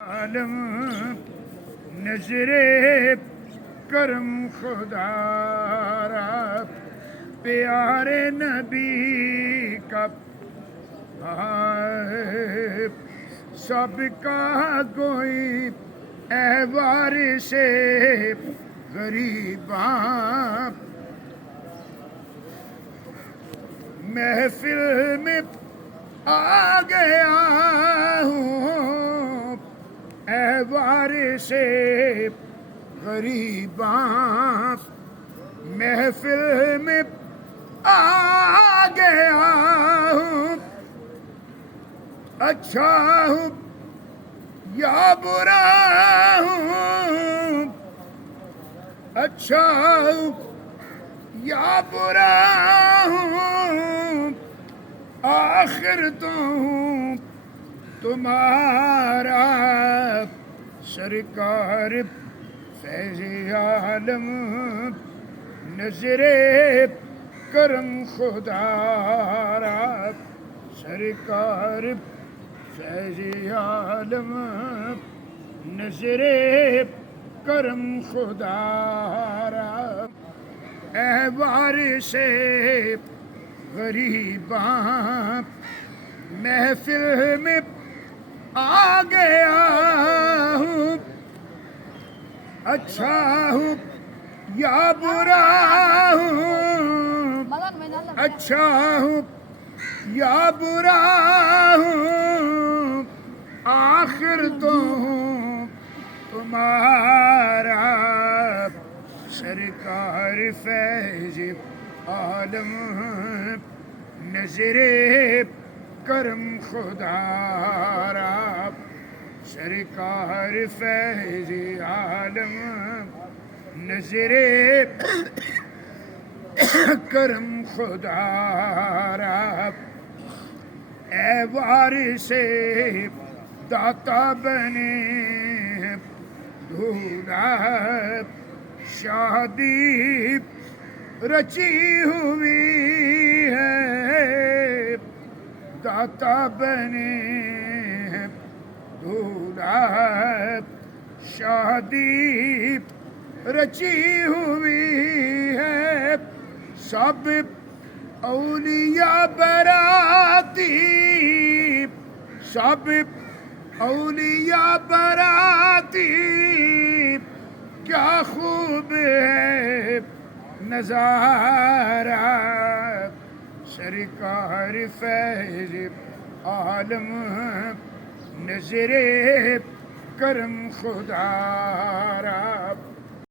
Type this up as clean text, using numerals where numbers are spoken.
عالم نظر کرم خدا را پیارے نبی کا سب کا کوئی اے وارث غریباں محفل میں آ گیا ہوں اے وارث غریباں محفل میں آ گیا ہوں اچھا ہوں یا برا ہوں اچھا ہوں یا برا ہوں آخر تو ہوں تمہارا سرکار فیض عالم نظر کرم خدا را سرکار فیض عالم نظر کرم خدا را اے وارث غریباں محفل میں آ گیا ہوں اچھا ہوں یا برا ہوں اچھا ہوں یا برا ہوں آخر تو ہوں تمہارا سرکار فیض عالم نظر کرم خدا را سرکار فیض عالم نظر کرم خدا را اے وارث داتا بنے دھولا شادی رچی ہوئی ہے داتا بنے دھولا شادی رچی ہوئی ہے سب اولیاء براتی سب اولیاء براتی کیا خوب ہے نظارہ سرکار فیض عالم نظر کرم خدا